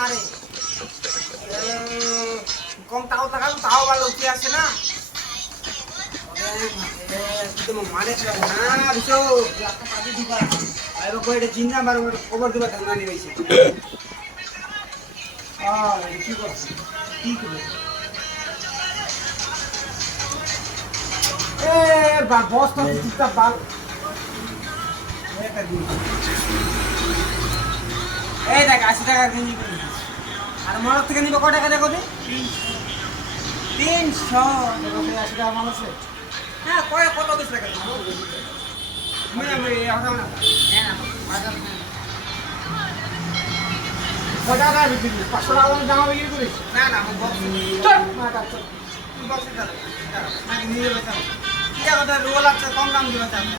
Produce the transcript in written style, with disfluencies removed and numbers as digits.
মারে কম তাও তাকাল তাও ভালো কি আছে না মারে না দিছো একটা পাতি দিবা আইবা কই এটা জিন্না মারো খবর দিবা ধান্দা নি হইছে কি করছ কি করব এ বস তো চিন্তা বাল এটা দি এই দেখ 80 টাকা কিনি আর মরক থেকে নিব কত টাকা দেখো দি 300 80 টাকা মাল আছে হ্যাঁ কয় কত দিছ টাকা আমি এখন না হ্যাঁ না বাজার কত টাকা বিক্রি 500 টাকা জামা বিক্রি করিস না না আমি বক্স চল মাটা চল তুই বক্স দাও না নিয়ে যাও কি কথা রোল আছে কম দাম দিবা